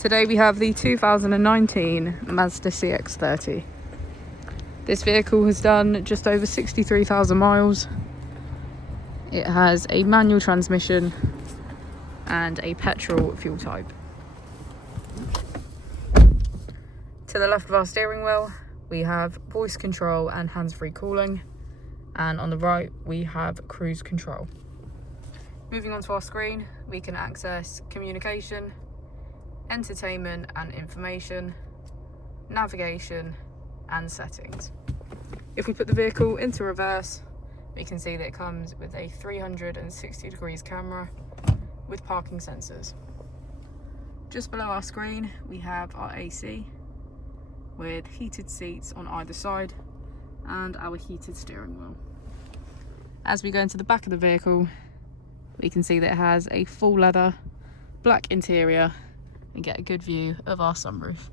Today we have the 2019 Mazda CX-20. This vehicle has done just over 63,000 miles. It has a manual transmission and a petrol fuel type. To the left of our steering wheel, we have voice control and hands-free calling, and on the right we have cruise control. Moving on to our screen, we can access communication, entertainment and information, navigation and settings. If we put the vehicle into reverse, we can see that it comes with a 360 degrees camera with parking sensors. Just below our screen we have our AC with heated seats on either side and our heated steering wheel. As we go into the back of the vehicle, we can see that it has a full leather black interior and get a good view of our sunroof.